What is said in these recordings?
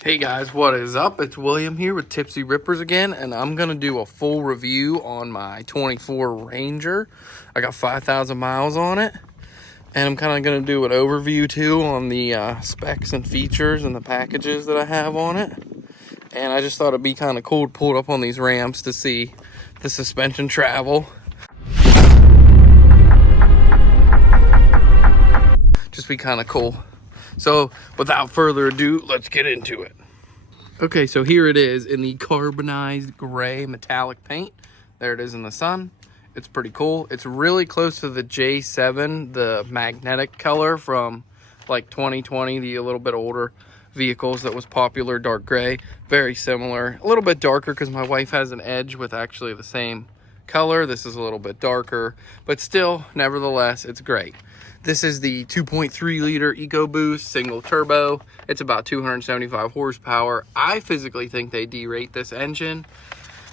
Hey guys, what is up? It's William here with Tipsy Rippers again, and I'm going to do a full review on my 24 Ranger. I got 5,000 miles on it, and I'm kind of going to do an overview too on the specs and features and the packages that I have on it. And I just thought it'd be kind of cool to pull it up on these ramps to see the suspension travel. Just be kind of cool. So without further ado, let's get into it. Okay, so here it is in the carbonized gray metallic paint. There it is in the sun. It's pretty cool. It's really close to the J7, the magnetic color from like 2020, the a little bit older vehicles that was popular, dark gray. Very similar, a little bit darker because my wife has an Edge with actually the same color. This is a little bit darker, but still, nevertheless, it's great. This is the 2.3 liter EcoBoost single turbo. It's about 275 horsepower. I physically think they derate this engine.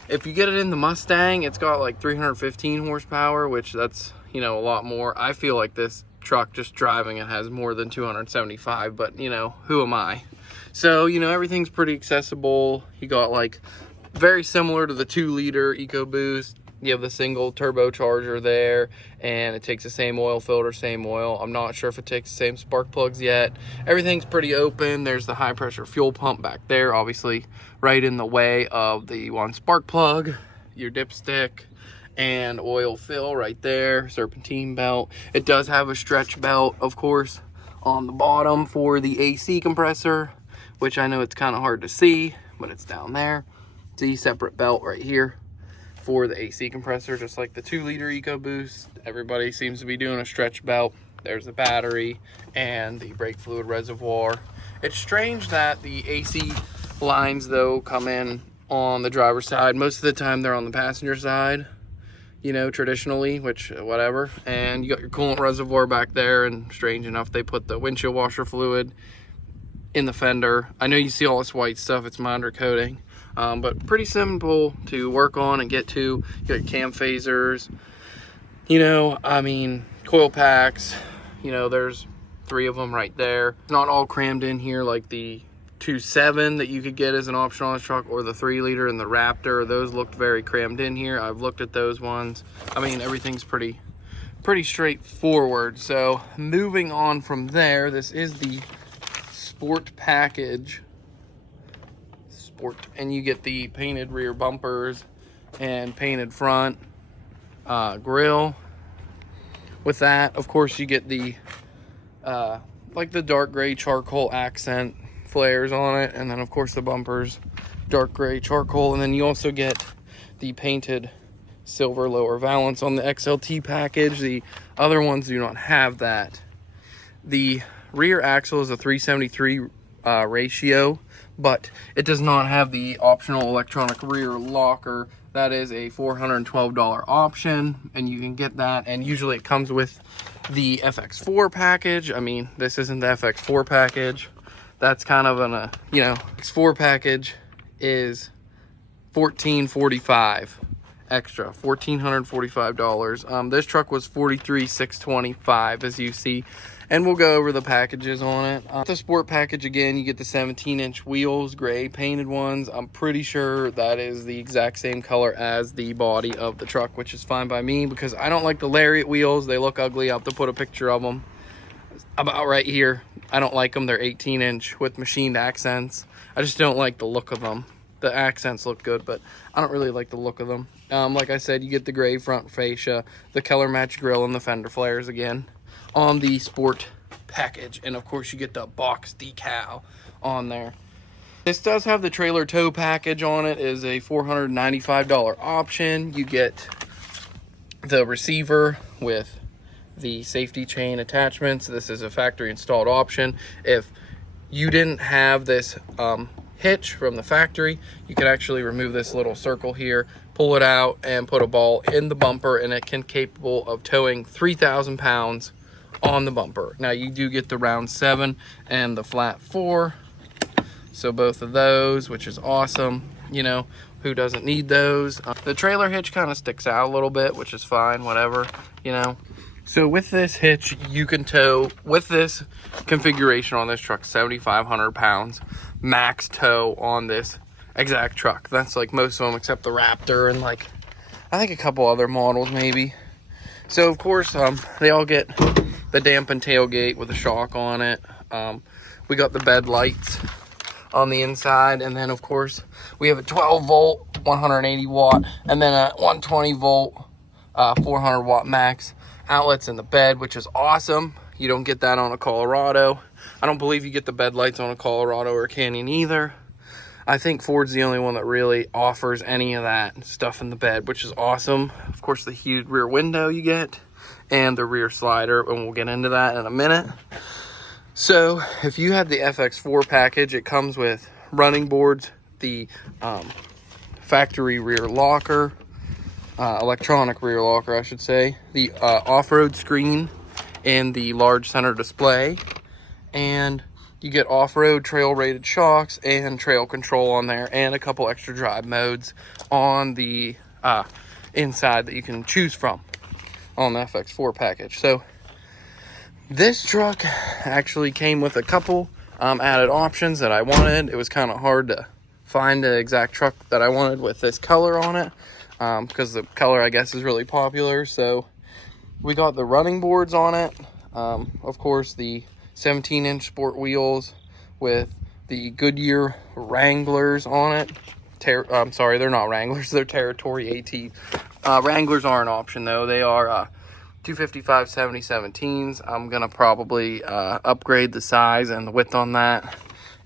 If you get it in the Mustang, it's got like 315 horsepower, which that's, you know, a lot more. I feel like this truck, just driving it, has more than 275, but you know, who am I? So, you know, everything's pretty accessible. You got like very similar to the 2 liter EcoBoost. You have the single turbocharger there, and it takes the same oil filter, same oil. I'm not sure if it takes the same spark plugs yet. Everything's pretty open. There's the high pressure fuel pump back there, obviously right in the way of the one spark plug, your dipstick, and oil fill right there, serpentine belt. It does have a stretch belt, of course, on the bottom for the AC compressor, which I know it's kind of hard to see, but it's down there. See, separate belt right here for the AC compressor, just like the 2 liter EcoBoost. Everybody seems to be doing a stretch belt. There's the battery and the brake fluid reservoir. It's strange that the AC lines though come in on the driver's side. Most of the time they're on the passenger side, you know, traditionally, which whatever. And you got your coolant reservoir back there, and strange enough they put the windshield washer fluid in the fender. I know you see all this white stuff, it's my undercoating. But pretty simple to work on and get to. You got cam phasers, you know, I mean, coil packs, you know, there's 3 of them right there. It's not all crammed in here like the 2.7 that you could get as an option on this truck, or the 3 liter and the Raptor. Those looked very crammed in here. I've looked at those ones. I mean, everything's pretty straightforward. So moving on from there, this is the Sport package. And you get the painted rear bumpers and painted front grille. With that, of course, you get the like the dark gray charcoal accent flares on it, and then of course the bumpers dark gray charcoal, and then you also get the painted silver lower valance on the XLT package. The other ones do not have that. The rear axle is a 373 ratio, but it does not have the optional electronic rear locker. That is a $412 option, and you can get that, and usually it comes with the FX4 package. I mean, this isn't the FX4 package. That's kind of an you know, X4 package is $1,445 extra, $1,445. This truck was $43,625, as you see, and we'll go over the packages on it. The Sport package, again, you get the 17-inch wheels, gray painted ones. I'm pretty sure that is the exact same color as the body of the truck, which is fine by me because I don't like the Lariat wheels. They look ugly. I'll have to put a picture of them about right here. I don't like them. They're 18-inch with machined accents. I just don't like the look of them. The accents look good, but I don't really like the look of them. Like I said, you get the gray front fascia, the color match grille, and the fender flares again on the Sport package. And of course you get the box decal on there. This does have the trailer tow package on it. It is a $495 option. You get the receiver with the safety chain attachments. This is a factory installed option. If you didn't have this hitch from the factory, you can actually remove this little circle here, pull it out, and put a ball in the bumper, and it can capable of towing 3,000 pounds on the bumper. Now you do get the round 7 and the flat 4, so both of those, which is awesome. You know, who doesn't need those? The trailer hitch kind of sticks out a little bit, which is fine, whatever, you know. So with this hitch, you can tow, with this configuration on this truck, 7,500 pounds max tow on this exact truck. That's like most of them except the Raptor and like I think a couple other models maybe. So of course they all get the dampened tailgate with a shock on it. We got the bed lights on the inside, and then of course we have a 12 volt 180 watt and then a 120 volt 400 watt max outlets in the bed, which is awesome. You don't get that on a Colorado. I don't believe you get the bed lights on a Colorado or a Canyon either. I think Ford's the only one that really offers any of that stuff in the bed, which is awesome. Of course, the huge rear window you get and the rear slider, and we'll get into that in a minute. So if you have the FX4 package, it comes with running boards, the factory rear locker, electronic rear locker I should say, the off-road screen and the large center display, and you get off-road trail rated shocks and trail control on there, and a couple extra drive modes on the inside that you can choose from on the FX4 package. So this truck actually came with a couple added options that I wanted. It was kind of hard to find the exact truck that I wanted with this color on it, because the color I guess is really popular. So we got the running boards on it, of course the 17-inch sport wheels with the Goodyear Wranglers on it. I'm sorry, they're not Wranglers, they're Territory AT. Wranglers are an option though. They are 255 70/17s. I'm gonna probably upgrade the size and the width on that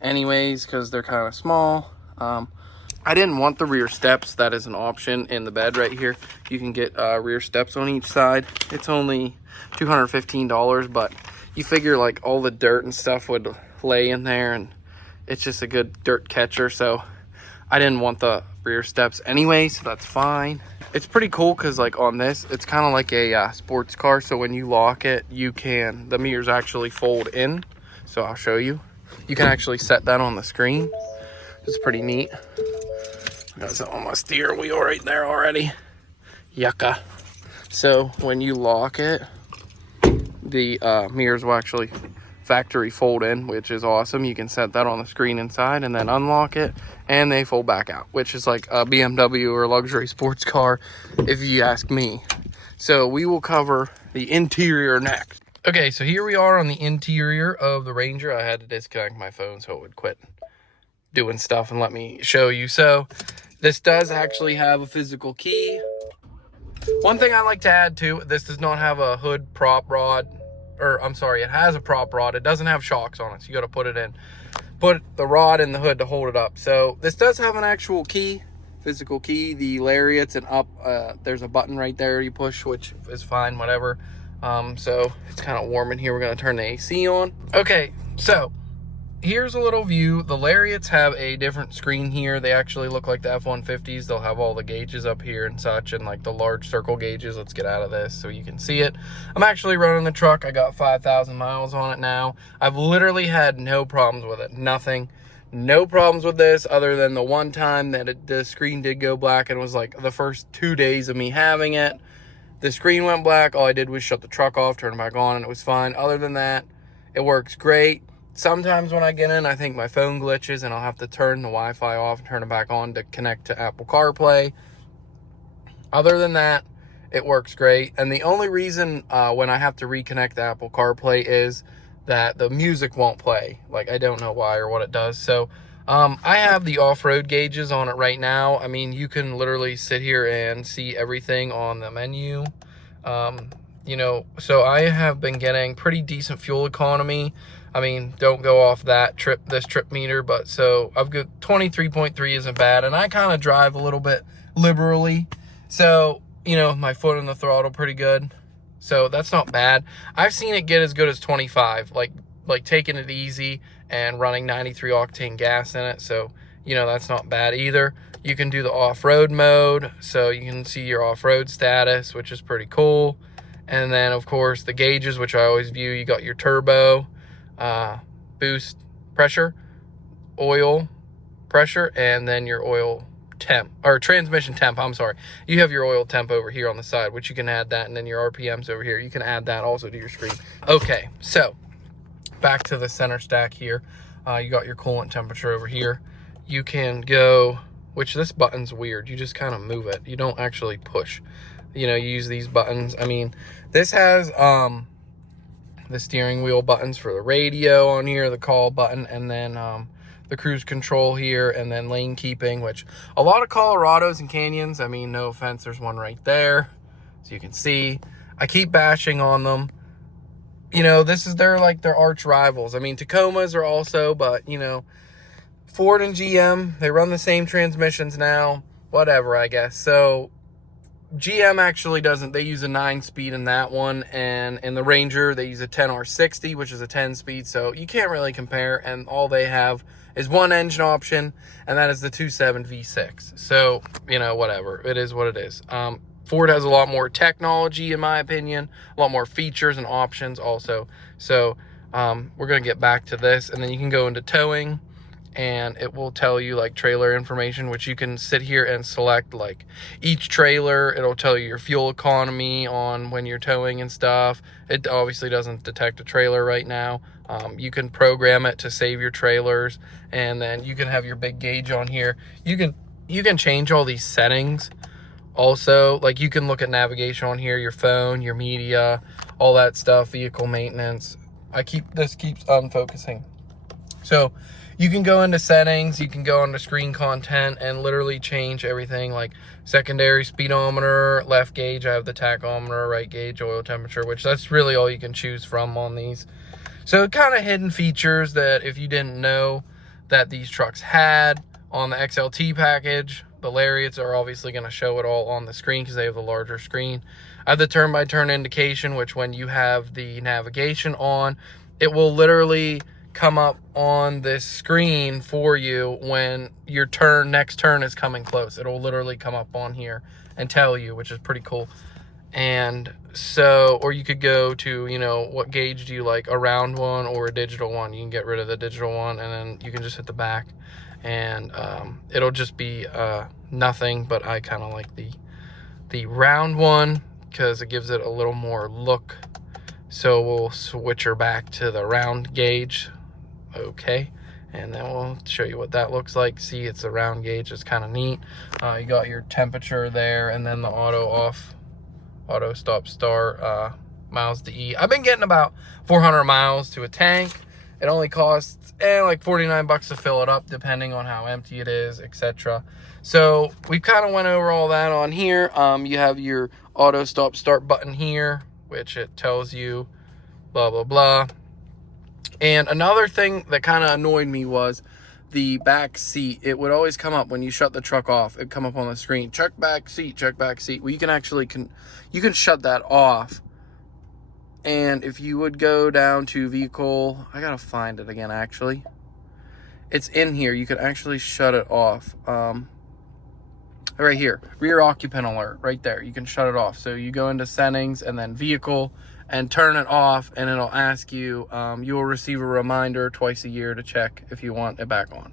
anyways, because they're kind of small. I didn't want the rear steps. That is an option in the bed right here. You can get rear steps on each side. It's only $215, but you figure like all the dirt and stuff would lay in there, and it's just a good dirt catcher. So I didn't want the rear steps anyway, so that's fine. It's pretty cool because like on this, it's kind of like a sports car. So when you lock it, the mirrors actually fold in. So I'll show you. You can actually set that on the screen. It's pretty neat. Got something on my steering wheel right there already. Yucca. So when you lock it, the mirrors will actually factory fold in, which is awesome. You can set that on the screen inside and then unlock it, and they fold back out, which is like a BMW or a luxury sports car if you ask me. So we will cover the interior next. Okay, so here we are on the interior of the Ranger. I had to disconnect my phone so it would quit doing stuff and let me show you. So this does actually have a physical key. One thing I like to add too, this does not have a hood prop rod, or I'm sorry, it has a prop rod. It doesn't have shocks on it, so you got to put it in. Put the rod in the hood to hold it up. So this does have an actual key, physical key. The lariat's an up, there's a button right there you push, which is fine, whatever. So it's kind of warm in here. We're going to turn the AC on. Okay, so here's a little view. The lariats have a different screen here. They actually look like the F-150s. They'll have all the gauges up here and such, and like the large circle gauges. Let's get out of this so you can see it. I'm actually running the truck. I got 5,000 miles on it now. I've literally had no problems with it. Nothing. No problems with this other than the one time that the screen did go black, and it was like the first 2 days of me having it. The screen went black. All I did was shut the truck off, turn it back on, and it was fine. Other than that, it works great. Sometimes when I get in, I think my phone glitches and I'll have to turn the Wi-Fi off and turn it back on to connect to Apple CarPlay. Other than that, it works great. And the only reason when I have to reconnect to Apple CarPlay is that the music won't play. Like, I don't know why or what it does. So I have the off-road gauges on it right now. I mean, you can literally sit here and see everything on the menu. You know, so I have been getting pretty decent fuel economy. I mean, don't go off this trip meter, but so I've got 23.3 isn't bad, and I kind of drive a little bit liberally. So, you know, my foot on the throttle pretty good. So that's not bad. I've seen it get as good as 25, like taking it easy and running 93 octane gas in it. So, you know, that's not bad either. You can do the off-road mode, so you can see your off-road status, which is pretty cool. And then, of course, the gauges, which I always view. You got your turbo, boost pressure, oil pressure, and then your oil temp, or transmission temp, I'm sorry. You have your oil temp over here on the side, which you can add that, and then your RPMs over here. You can add that also to your screen. Okay, so back to the center stack here. You got your coolant temperature over here. You can go, which this button's weird. You just kind of move it. You don't actually push. You know, you use these buttons. I mean, this has the steering wheel buttons for the radio on here, the call button, and then the cruise control here, and then lane keeping, which a lot of Colorados and Canyons, I mean, no offense, there's one right there, so you can see. I keep bashing on them. You know, they're like their arch rivals. I mean, Tacomas are also, but, you know, Ford and GM, they run the same transmissions now, whatever, I guess. So GM actually doesn't. They use a 9-speed in that one, and in the Ranger they use a 10R60, which is a 10-speed, so you can't really compare. And all they have is one engine option, and that is the 2.7 V6. So, you know, whatever, it is what it is. Ford has a lot more technology, in my opinion, a lot more features and options also. So we're gonna get back to this, and then you can go into towing, and it will tell you like trailer information, which you can sit here and select like each trailer. It'll tell you your fuel economy on when you're towing and stuff. It obviously doesn't detect a trailer right now. You can program it to save your trailers, and then you can have your big gauge on here. You can change all these settings also. Like, you can look at navigation on here, your phone, your media, all that stuff, vehicle maintenance. This keeps unfocusing. So you can go into settings, you can go into screen content and literally change everything, like secondary speedometer, left gauge, I have the tachometer, right gauge, oil temperature, which that's really all you can choose from on these. So kind of hidden features that if you didn't know that these trucks had on the XLT package. The Lariats are obviously going to show it all on the screen because they have the larger screen. I have the turn-by-turn indication, which when you have the navigation on, it will literally come up on this screen for you when your next turn is coming close. It'll literally come up on here and tell you, which is pretty cool. And so, or you could go to, you know, what gauge do you like, a round one or a digital one? You can get rid of the digital one, and then you can just hit the back, and it'll just be nothing. But I kind of like the round one because it gives it a little more look. So we'll switch her back to the round gauge. Okay, and then we'll show you what that looks like. See, it's a round gauge. It's kind of neat. You got your temperature there, and then the auto stop start, miles to E. I've been getting about 400 miles to a tank. It only costs like 49 bucks to fill it up, depending on how empty it is, etc. So we kind of went over all that on here. You have your auto stop start button here, which it tells you blah blah blah. And another thing that kind of annoyed me was the back seat. It would always come up when you shut the truck off. It'd come up on the screen, check back seat, check back seat. Well, you can actually you can shut that off. And if you would go down to vehicle, I gotta find it again, actually. It's in here. You could actually shut it off. Right here, rear occupant alert, right there. You can shut it off. So you go into settings and then vehicle and turn it off, and it'll ask you, you will receive a reminder twice a year to check if you want it back on.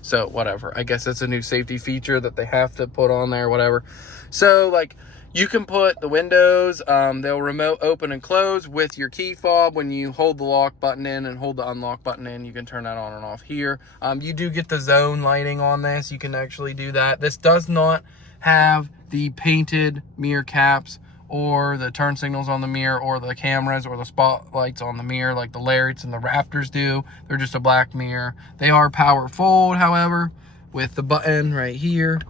So whatever, I guess it's a new safety feature that they have to put on there, whatever. So like, you can put the windows, they'll remote open and close with your key fob. When you hold the lock button in and hold the unlock button in, you can turn that on and off here. You do get the zone lighting on this. You can actually do that. This does not have the painted mirror caps or the turn signals on the mirror or the cameras or the spotlights on the mirror like the Lariats and the Raptors do. They're just a black mirror. They are power fold, however, with the button right here.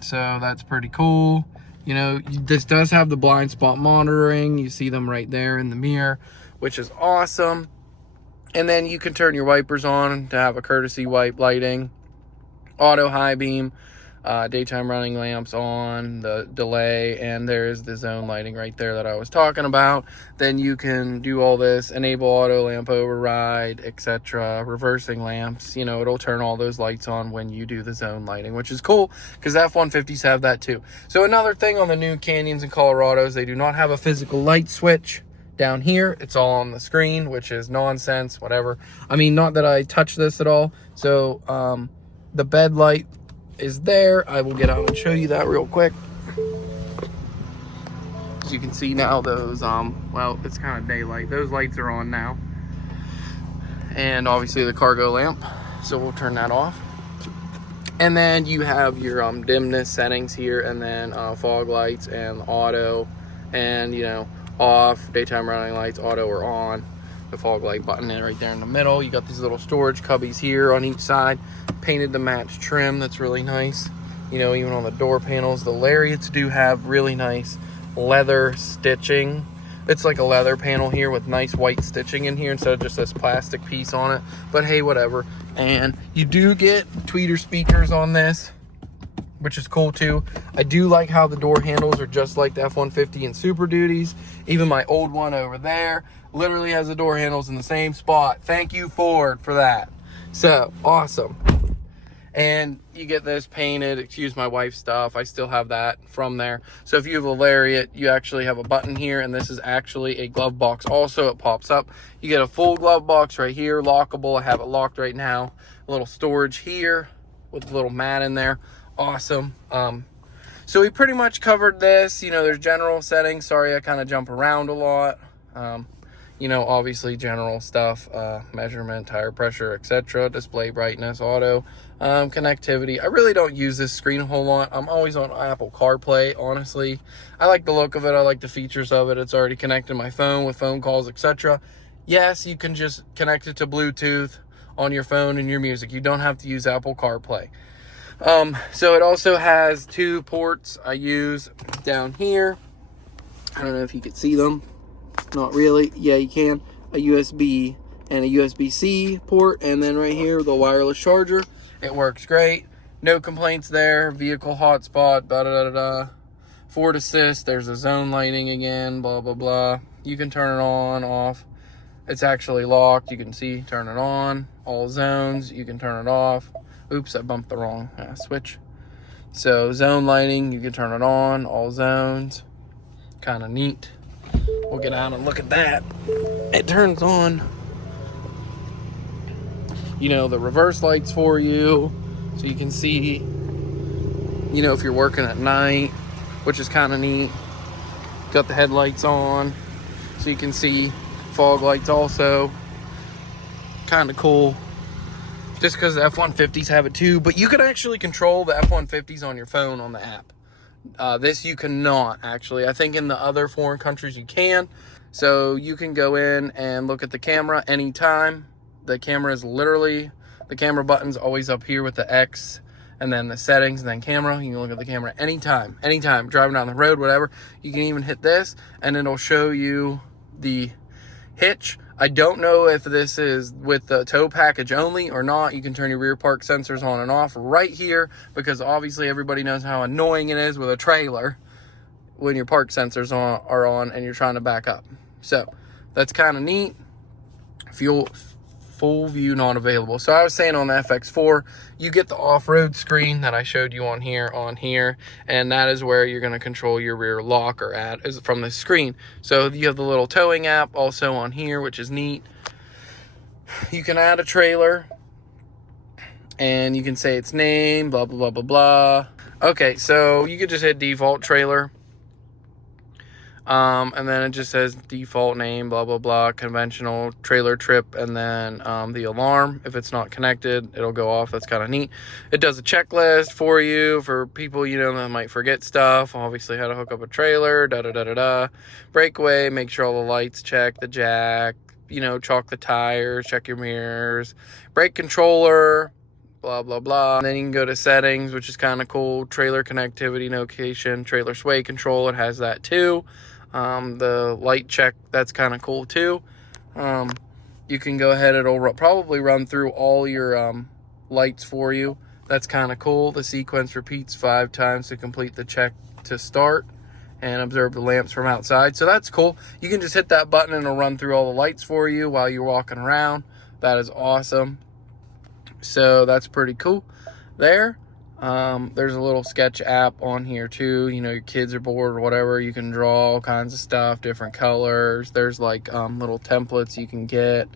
So that's pretty cool. You know, this does have the blind spot monitoring. You see them right there in the mirror, which is awesome. And then you can turn your wipers on to have a courtesy wipe lighting, auto high beam, daytime running lamps on, the delay, and there's the zone lighting right there that I was talking about. Then you can do all this, enable auto lamp override, etc., reversing lamps. You know, it'll turn all those lights on when you do the zone lighting, which is cool because F-150s have that too. So another thing on the new Canyons and Colorados, they do not have a physical light switch down here. It's all on the screen, which is nonsense, whatever. I mean, not that I touch this at all. So the bed light is there. I will get out and show you that real quick. As you can see now, those well, it's kind of daylight, those lights are on now, and obviously the cargo lamp, so we'll turn that off. And then you have your dimness settings here, and then fog lights and auto, and you know, off, daytime running lights, auto or on. The fog light button in right there in the middle. You got these little storage cubbies here on each side, painted to match trim. That's really nice. You know, even on the door panels, the Lariats do have really nice leather stitching. It's like a leather panel here with nice white stitching in here instead of just this plastic piece on it. But hey, whatever. And you do get tweeter speakers on this, which is cool too. I do like how the door handles are just like the F-150 and Super Duties. Even my old one over there literally has the door handles in the same spot. Thank you, Ford, for that. So awesome. And you get this painted, excuse my wife's stuff, I still have that from there. So if you have a Lariat, you actually have a button here, and this is actually a glove box also. It pops up. You get a full glove box right here, lockable. I have it locked right now. A little storage here with a little mat in there. Awesome. So we pretty much covered this. You know, there's general settings. Sorry, I kind of jump around a lot. You know, obviously general stuff, measurement, tire pressure, etc., display brightness, auto, connectivity. I really don't use this screen a whole lot. I'm always on Apple CarPlay, honestly. I like the look of it. I like the features of it. It's already connected to my phone with phone calls, etc. Yes, you can just connect it to Bluetooth on your phone and your music. You don't have to use Apple CarPlay. So it also has 2 ports I use down here. I don't know if you can see them. Not really. Yeah, you can. A USB and a USB-C port, and then right here the wireless charger. It works great. No complaints there. Vehicle hotspot, da-da-da-da-da. Ford Assist, there's a zone lighting again, blah, blah, blah. You can turn it on, off. It's actually locked. You can see, turn it on. All zones, you can turn it off. Oops, I bumped the wrong switch. So zone lighting, you can turn it on, all zones. Kind of neat. We'll get out and look at that. It turns on, you know, the reverse lights for you. So you can see, you know, if you're working at night, which is kind of neat. Got the headlights on, so you can see fog lights also. Kind of cool. Just because the F-150s have it too. But you can actually control the F-150s on your phone on the app. This you cannot, actually. I think in the other foreign countries you can. So you can go in and look at the camera anytime. The camera is literally, the camera button's always up here with the X, and then the settings, and then camera. You can look at the camera anytime, driving down the road, whatever. You can even hit this, and it'll show you the hitch. I don't know if this is with the tow package only or not. You can turn your rear park sensors on and off right here, because obviously everybody knows how annoying it is with a trailer when your park sensors are on and you're trying to back up. So that's kind of neat. Full view not available. So I was saying on the FX4, you get the off-road screen that I showed you on here, and that is where you're going to control your rear locker at, is from the screen. So you have the little towing app also on here, which is neat. You can add a trailer, and you can say its name, blah, blah, blah, blah, blah. Okay, so you could just hit default trailer. And then it just says default name, blah, blah, blah, conventional trailer trip, and then the alarm. If it's not connected, it'll go off. That's kind of neat. It does a checklist for you, for people, you know, that might forget stuff. Obviously, how to hook up a trailer, da-da-da-da-da. Breakaway, make sure all the lights check, the jack, you know, chalk the tires, check your mirrors, brake controller, blah, blah, blah. And then you can go to settings, which is kind of cool. Trailer connectivity notification, trailer sway control, it has that too. The light check, that's kind of cool too. You can go ahead, it'll probably run through all your lights for you. That's kind of cool. The sequence repeats 5 times to complete the check to start and observe the lamps from outside. So that's cool. You can just hit that button and it'll run through all the lights for you while you're walking around. That is awesome. So that's pretty cool there. There's a little sketch app on here too. You know, your kids are bored or whatever, you can draw all kinds of stuff, different colors. There's like little templates you can get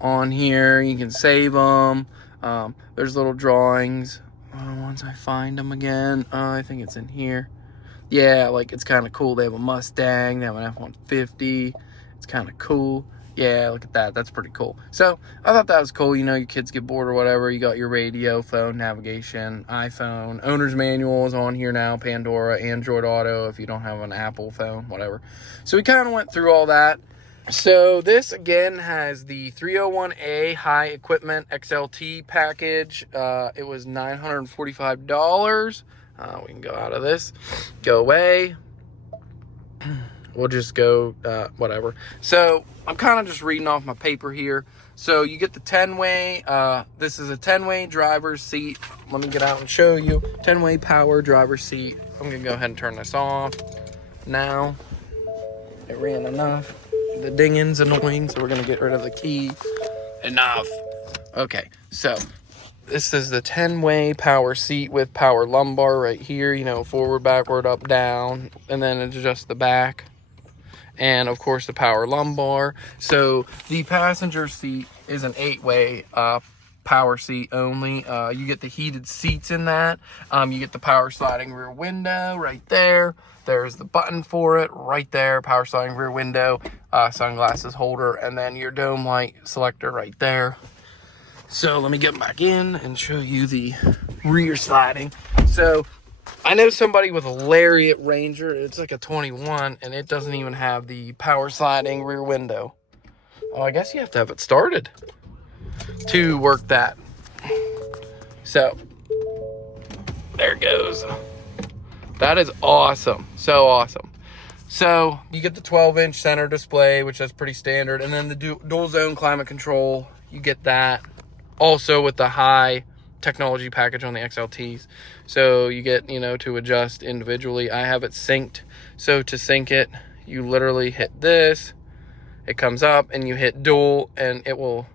on here. You can save them. There's little drawings. Once I find them again, I think it's in here. Yeah, like it's kind of cool. They have a Mustang, they have an F-150. It's kind of cool. Yeah, look at that. That's pretty cool. So I thought that was cool. You know, your kids get bored or whatever. You got your radio, phone, navigation, iPhone. Owner's manual is on here now. Pandora, Android Auto if you don't have an Apple phone, whatever. So we kind of went through all that. So this again has the 301A high equipment XLT package. It was $945. We can go out of this, go away. We'll just go, whatever. So I'm kind of just reading off my paper here. So you get the 10-way, this is a 10-way driver's seat. Let me get out and show you. 10-way power driver's seat. I'm gonna go ahead and turn this off now. It ran enough. The dinging's annoying, so we're gonna get rid of the key. Enough. Okay, so this is the 10-way power seat with power lumbar right here. You know, forward, backward, up, down, and then adjust the back. And of course the power lumbar. So the passenger seat is an 8-way power seat only. You get the heated seats in that. You get the power sliding rear window right there. There's the button for it right there. Power sliding rear window, sunglasses holder, and then your dome light selector right there. So let me get back in and show you the rear sliding. So I know somebody with a Lariat Ranger. It's like a 21, and it doesn't even have the power sliding rear window. Oh, I guess you have to have it started to work that. So there it goes. That is awesome. So awesome. So you get the 12-inch center display, which is pretty standard, and then the dual zone climate control. You get that also with the high technology package on the XLTs. So you get, you know, to adjust individually. I have it synced. So to sync it, you literally hit this, it comes up, and you hit dual, and it will,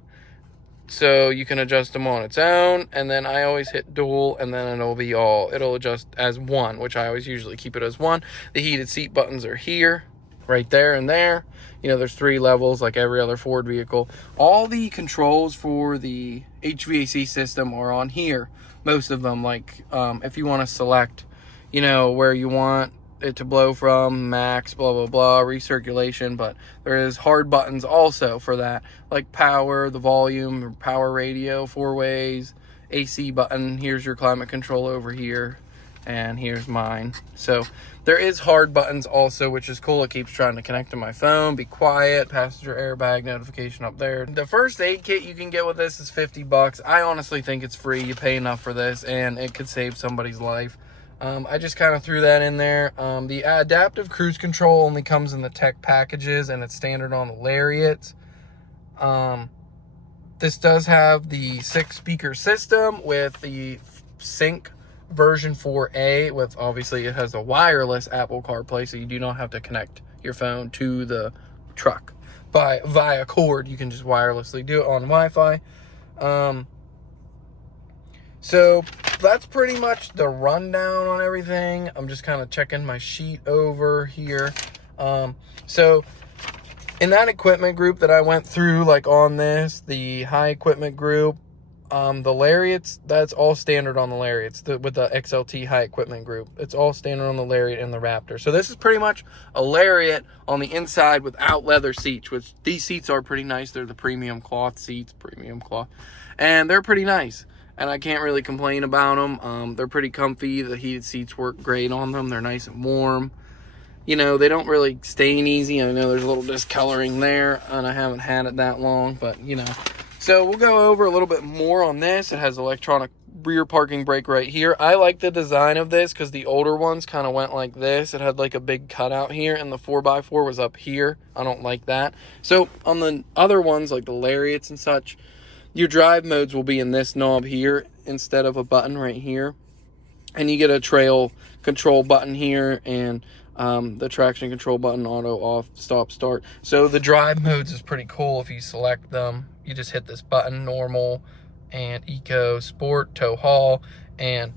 so you can adjust them on its own. And then I always hit dual, and then it'll adjust as one, which I always usually keep it as one. The heated seat buttons are here, right there and there. You know, there's 3 levels like every other Ford vehicle. All the controls for the HVAC system are on here. Most of them, like if you want to select, you know, where you want it to blow from, max, blah, blah, blah, recirculation. But there is hard buttons also for that, like power, the volume, power radio, 4 ways, AC button. Here's your climate control over here. And here's mine. So there is hard buttons also, which is cool. It keeps trying to connect to my phone. Be quiet, passenger airbag notification up there. The first aid kit you can get with this is $50. I honestly think it's free. You pay enough for this, and it could save somebody's life. I just kind of threw that in there. The adaptive cruise control only comes in the tech packages, and it's standard on the Lariats. This does have the 6-speaker system with the sync version 4A, with obviously it has a wireless Apple CarPlay, so you do not have to connect your phone to the truck via cord. You can just wirelessly do it on Wi-Fi. So that's pretty much the rundown on everything. I'm just kind of checking my sheet over here. So in that equipment group that I went through, like on this, the high equipment group, the Lariats, that's all standard on the Lariats. With the XLT high equipment group, it's all standard on the Lariat and the Raptor. So this is pretty much a Lariat on the inside without leather seats, which these seats are pretty nice. They're the premium cloth seats, and they're pretty nice. And I can't really complain about them. They're pretty comfy. The heated seats work great on them. They're nice and warm. You know, they don't really stain easy. I know there's a little discoloring there, and I haven't had it that long, but you know. So we'll go over a little bit more on this. It has electronic rear parking brake right here. I like the design of this because the older ones kind of went like this. It had like a big cutout here, and the 4x4 was up here. I don't like that. So on the other ones, like the Lariats and such, your drive modes will be in this knob here instead of a button right here. And you get a trail control button here, and the traction control button, auto, off, stop, start. So the drive modes is pretty cool. If you select them, you just hit this button, normal and eco, sport, tow haul, and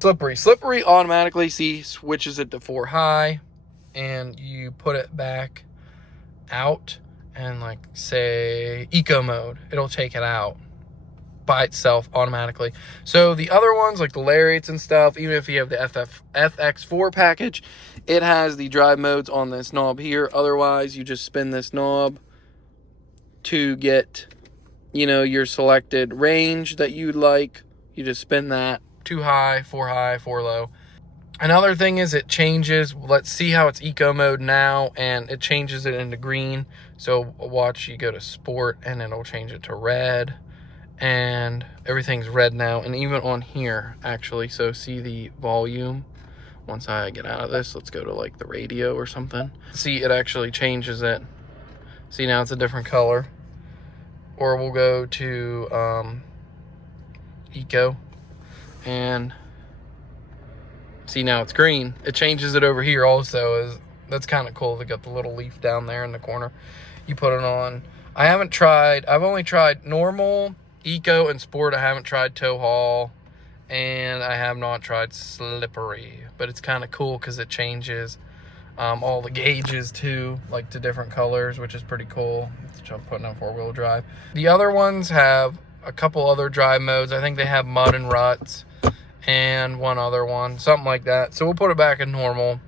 slippery. Slippery automatically switches it to 4 high, and you put it back out and like say eco mode, it'll take it out by itself automatically. So the other ones like the Lariats and stuff, even if you have the FX4 package, it has the drive modes on this knob here. Otherwise, you just spin this knob to get, you know, your selected range that you'd like. You just spin that, 2 high, 4 low. Another thing is it changes. Let's see how it's eco mode now, and it changes it into green. So watch, you go to sport and it'll change it to red, and everything's red now. And even on here actually, so see the volume. Once I get out of this, let's go to like the radio or something. See, it actually changes it. See, now it's a different color. Or we'll go to eco, and see, now it's green. It changes it over here also. That's kind of cool. They got the little leaf down there in the corner. You put it on. I've only tried normal, eco, and sport. I haven't tried tow haul, and I have not tried slippery, but it's kind of cool because it changes all the gauges too, like to different colors, which is pretty cool. I'm putting on 4-wheel drive. The other ones have a couple other drive modes. I think they have mud and ruts and one other one, something like that. So we'll put it back in normal.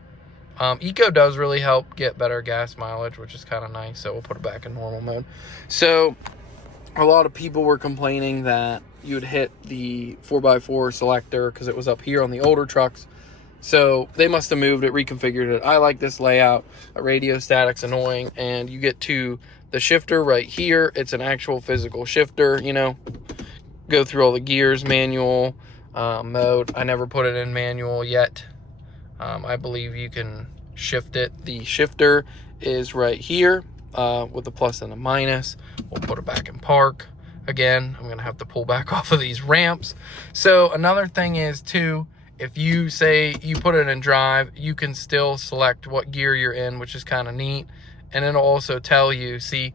Eco does really help get better gas mileage, which is kind of nice. So we'll put it back in normal mode. So a lot of people were complaining that you would hit the 4x4 selector because it was up here on the older trucks. So they must have moved it, reconfigured it. I like this layout. A radio static's annoying, and you get to the shifter right here. It's an actual physical shifter, you know. Go through all the gears, manual, mode. I never put it in manual yet. I believe you can shift it. The shifter is right here with a plus and a minus. We'll put it back in park. Again, I'm gonna have to pull back off of these ramps. So another thing is too, if you say you put it in drive, you can still select what gear you're in, which is kind of neat. And it'll also tell you, see,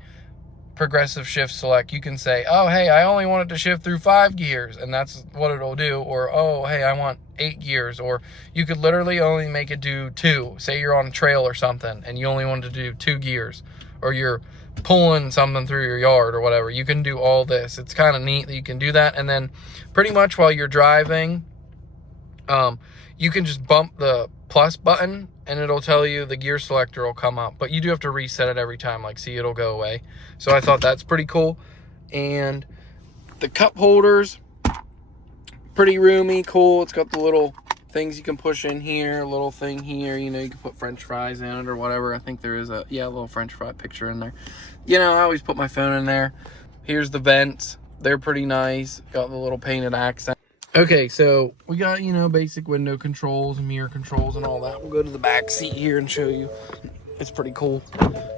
progressive shift select, you can say, oh, hey, I only want it to shift through 5 gears, and that's what it'll do. Or, oh, hey, I want 8 gears. Or you could literally only make it do 2. Say you're on a trail or something, and you only want to do 2 gears. Or you're pulling something through your yard or whatever. You can do all this. It's kind of neat that you can do that. And then pretty much while you're driving, you can just bump the plus button and it'll tell you the gear selector will come up, but you do have to reset it every time. Like, see, it'll go away. So I thought that's pretty cool. And the cup holders, pretty roomy, cool. It's got the little things you can push in here, a little thing here, you know, you can put French fries in it or whatever. I think there is a little French fry picture in there. You know, I always put my phone in there. Here's the vents. They're pretty nice. Got the little painted accent. Okay, so we got, you know, basic window controls, mirror controls, and all that. We'll go to the back seat here and show you. It's pretty cool.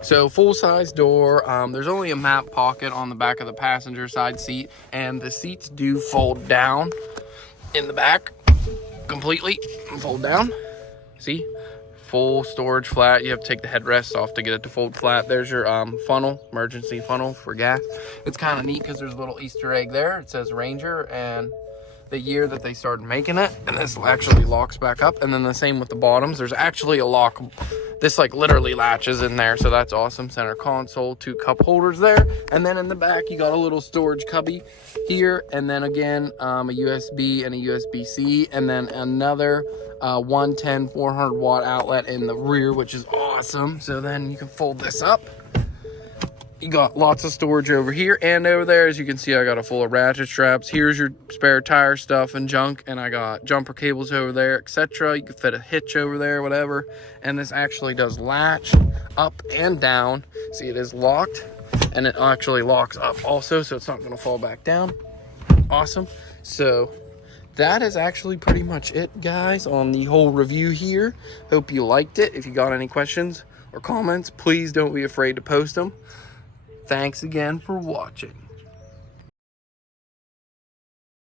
So full-size door. There's only a map pocket on the back of the passenger side seat, and the seats do fold down in the back completely. Fold down. See? Full storage flat. You have to take the headrest off to get it to fold flat. There's your funnel, emergency funnel for gas. It's kind of neat because there's a little Easter egg there. It says Ranger and the year that they started making it, and this actually locks back up. And then the same with the bottoms. There's actually a lock. This like literally latches in there, so that's awesome. Center console, 2 cup holders there, and then in the back you got a little storage cubby here, and then again a USB and a USB-C, and then another 110 400 watt outlet in the rear, which is awesome. So then you can fold this up. You got lots of storage over here and over there. As you can see, I got a full of ratchet straps. Here's your spare tire stuff and junk, and I got jumper cables over there, etc. You can fit a hitch over there, whatever. And this actually does latch up and down. See, it is locked, and it actually locks up also, so it's not going to fall back down. Awesome. So that is actually pretty much it, guys, on the whole review here. Hope you liked it. If you got any questions or comments, please don't be afraid to post them. Thanks again for watching.